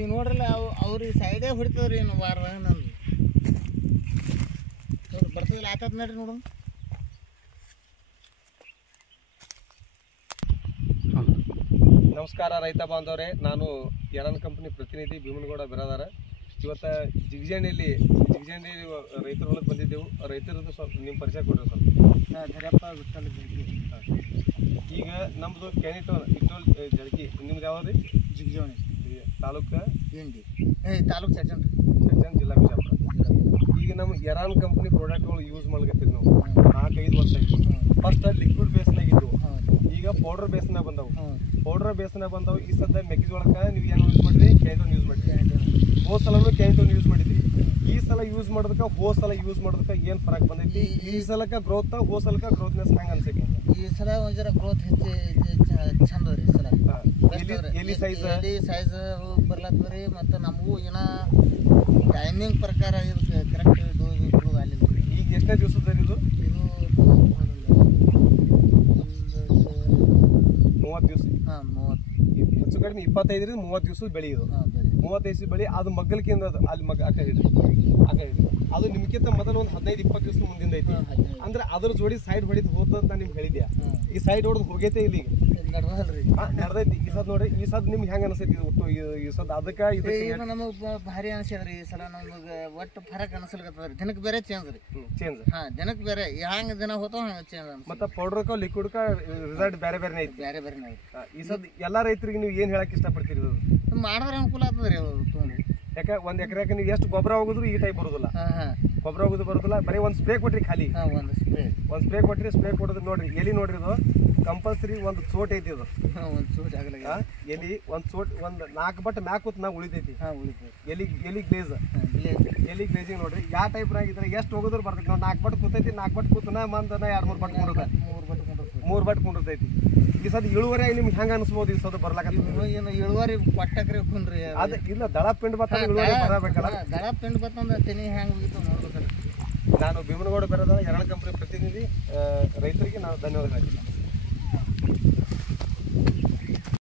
ಈಗ ನೋಡ್ರಲ್ಲ ಅವ್ರಿಗೆ ಸೈಡೇ ಹೊಡಿತದ್ರಿ ಏನು ವಾರದಾಗ ನಂದು ನೋಡಿ ಬರ್ತದಿಲ್ಲ ಆತದ ನೋಡ್ರಿ ನೋಡು. ನಮಸ್ಕಾರ ರೈತ ಬಾಂಧವರೇ, ನಾನು ಎಡನ್ ಕಂಪನಿ ಪ್ರತಿನಿಧಿ ಭೀಮನಗೌಡ ಬಿರಾದಾರ. ಇವತ್ತು ಜಿಗಜೇಣಿಯಲ್ಲಿ ರೈತರ ಹೊಲಕ್ಕೆ ಬಂದಿದ್ದೆವು. ರೈತರದ್ದು ಸ್ವಲ್ಪ ನಿಮ್ಮ ಪರಿಚಯ ಕೊಡ್ರಿ ಸ್ವಲ್ಪ. ಧರ್ಯಪ್ಪ ವಿಠಲ್ ಈಗ ನಮ್ಮದು ಕ್ಯಾನಿಟೋನ್ ಇಟ್ಟೋಲ್ ಜಳಕಿ. ನಿಮ್ದು ಯಾವ್ದು ರೀ? ಜಿಗಜೋಣಿ ತಾಲೂಕು ಹಿಂಡಿ ತಾಲೂಕು ಸಜ್ಜನ್ ಜಿಲ್ಲಾ ಬಿಜಾಪುರ. ಈಗ ನಮ್ಮ ಎರಾನ್ ಕಂಪ್ನಿ ಪ್ರಾಡಕ್ಟ್ಗಳು ಯೂಸ್ ಮಾಡ್ಲತ್ತೀವಿ ನಾವು 4-5 ವರ್ಷ ಆಯ್ತು. ಫಸ್ಟ್ ಲಿಕ್ವಿಡ್ ಬೇಸ್ನಾಗಿದ್ದು, ಈಗ ಪೌಡರ್ ಬೇಸ್ನಾಗ ಬಂದವು. ಈ ಸದ್ಯ ಮೆಕ್ಕೆಜೋಳಕ್ಕೆ ನೀವು ಏನು ಯೂಸ್ ಮಾಡಿರಿ? ಕ್ಯಾನಿಟೋನ್ ಯೂಸ್ ಮಾಡಿರಿ. ಹೋದ ಸಲನೂ ಕ್ಯಾನಿಟೋನ್ ಯೂಸ್ ಮಾಡಿದ್ರಿ. ಈ ಸಲ ಯೂಸ್ ಮಾಡೋದಕ್ಕೆ ಹೋದ ಸಲ ಯೂಸ್ ಮಾಡೋದಕ್ಕೆ ಏನು ಫರಕ್ ಬಂದೈತಿ? ಈ ಸಲಕ್ಕೆ ಗ್ರೋತ್, ಹೋದ ಸಲಕ್ಕೆ ಗ್ರೋತ್ನೆಸ್ ಹೆಂಗೆ ಅನ್ಸೈತಿ? ಈ ಸಲ ಒಂಥರ ಗ್ರೋತ್ ಹೆಚ್ಚು ಚಂದ ರೀ. ಈ ಸಲ ಎಲಿ ಸೈಜ್ ಬರ್ಲತ್ತದ್ರಿ. ಮತ್ತು ನಮಗೂ ಏನೋ ಟೈಮಿಂಗ್ ಪ್ರಕಾರ ಇದಕ್ಕೆ ಕರೆಕ್ಟ್ ಡೋಸ್ ಅಲ್ಲಿ. ಈಗ ಎಷ್ಟನೇ ದಿವಸದ ಇದು? ಇದು 30 ದಿವಸ. 30 ಹೆಚ್ಚು ಕಡಿಮೆ 25-30 ದಿವಸದ ಬೆಳೆ ಇದು. 35 ದಿವಸ ಬೆಳೆ. ಅದು ಮಗ್ಗಲ್ಕಿಂದ ಅಲ್ಲಿ ಅಕ್ಕ ಹಿಡ್ರಿ ಅದು ನಿಮ್ಗಿಂತ ಮೊದಲು ಒಂದು 15-20 ದಿವಸ ಮುಂದಿಂದ ಐತಿ. ಅಂದ್ರೆ ಅದ್ರ ಜೋಡಿ ಸೈಡ್ ಹೊಡಿದ್ ಹೋದ ನಾನು ನಿಮ್ಗೆ ಹೇಳಿದ್ಯಾ. ಈ ಸೈಡ್ ಹೊಡೆದು ಹೋಗೈತೆ ಇಲ್ಲಿ ಈಗ ನಡೆದೈತಿ. ಈ ಸದ್ ನೋಡ್ರಿ, ಈ ಸದ್ ನಿಮ್ಗೆ ಹೆಂಗ ಅನಿಸೈತಿ? ಒಟ್ಟು ಈ ಸದ್ ಅದಕ್ಕೆ ನಮಗೆ ಭಾರಿ ಅನಿಸ್ಯದ್ರಿ. ಈ ಸಲ ನಮಗೆ ಒಟ್ಟು ಫರಕ್ ಅನಿಸ್ಲಿಕತ್ತದ್ರಿ. ದಿನಕ್ಕೆ ಬೇರೆ ಚೇಂಜ್ ರೀ. ಚೇಂಜ್ ದಿನಕ್ಕೆ ಬೇರೆ ಹೆಂಗ್ ದಿನ ಹೋತಾವ ಹಂಗೆ ಚೇಂಜ್. ಮತ್ತೆ ಪೌಡರ್ಕ ಲಿಕ್ವಿಡ್ಕ ರಿಸಲ್ಟ್ ಬೇರೆ ಬೇರೆ ಐತಿ. ಬೇರೆ ಈ ಸದ್ ಎಲ್ಲಾ ರೈತರಿಗೆ ನೀವು ಏನ್ ಹೇಳಕ್ ಇಷ್ಟಪಡ್ತೀರಿ? ಮಾಡಿದ್ರೆ ಅನುಕೂಲ ಆಗ್ತದ್ರಿ ಅವ್ರು ತೊಗೊಂಡು. ಯಾಕೆ ಒಂದ್ ಎಕರೆಗೆ ನೀವು ಎಷ್ಟು ಗೊಬ್ಬರ ಹೋಗಿದ್ರು ಈ ಟೈಪ್ ಬರೋದಿಲ್ಲ. ಗೊಬ್ಬರ ಹೋಗುದು ಬರೋದಿಲ್ಲ. ಬರೀ ಒಂದ್ ಸ್ಪ್ರೇ ಕೊಟ್ರಿ ಖಾಲಿ. ಒಂದ್ ಸ್ಪ್ರೇ ಕೊಟ್ರಿ. ಸ್ಪ್ರೇ ಕೊಡೋದು ನೋಡ್ರಿ. ಎಲಿ ನೋಡ್ರಿ, ಇದು ಕಂಪಲ್ಸರಿ ಒಂದು ಚೋಟ್ ಐತಿ. ಇದು ಒಂದ್ ಚೋಟ್ ಆಗಲ್ಲ. ಎಲಿ ಒಂದ್ ಚೋಟ್ ಒಂದ್ 4 ಬಟ್ ಮ್ಯಾಕ್ ಕೂತ್ ನಾವು ಉಳಿತೈತಿ. ಎಲಿ ಗ್ಲೇಜಿಂಗ್ ನೋಡ್ರಿ ಯಾವ ಟೈಪ್ ಆಗಿದ್ರೆ ಎಷ್ಟು ಹೋಗೋದ್ರ ಬರ್ತೈತಿ. ನಾವು 4 ಬಟ್ ಕೂತೈತಿ. 4 ಬಟ್ ಕೂತನ ಮಂದನ 2-3 ಬಟ್ ಕುಂಡ್ರದ 3 ಬಟ್ ಕುಂಡಿರ್ತೈತಿ. ಈ ಸದ್ ಇಳುವರಿ ನಿಮ್ಗೆ ಹೆಂಗ ಅನ್ಸ್ಬೋದು? ಈ ಸದ್ ಬರ್ಲಾಕ ಇಳುವರಿ ಕೊಟ್ಟಕ್ರಿ ಕುಂದ್ರಿ. ಅದ ಇಲ್ಲ ದಳ ಪಿಂಡ್ ಬತ್ತ ಇಳುವರಿ ಬರಬೇಕಲ್ಲ. ದಳ ಪಿಂಡ್ ಬತ್ತಂದ್ರೆ ತೆನಿ ಹೆಂಗ್ ಹೋಗಿತ್ತು ನೋಡ್ಬೇಕಲ್ಲ. ನಾನು ಭೀಮನಗೌಡ ಬಿರಾದಾರ, ಎರಾನ್ ಕಂಪನಿ ಪ್ರತಿನಿಧಿ. ರೈತರಿಗೆ ನಾನು ಧನ್ಯವಾದ ಹೇಳ್ತೀನಿ.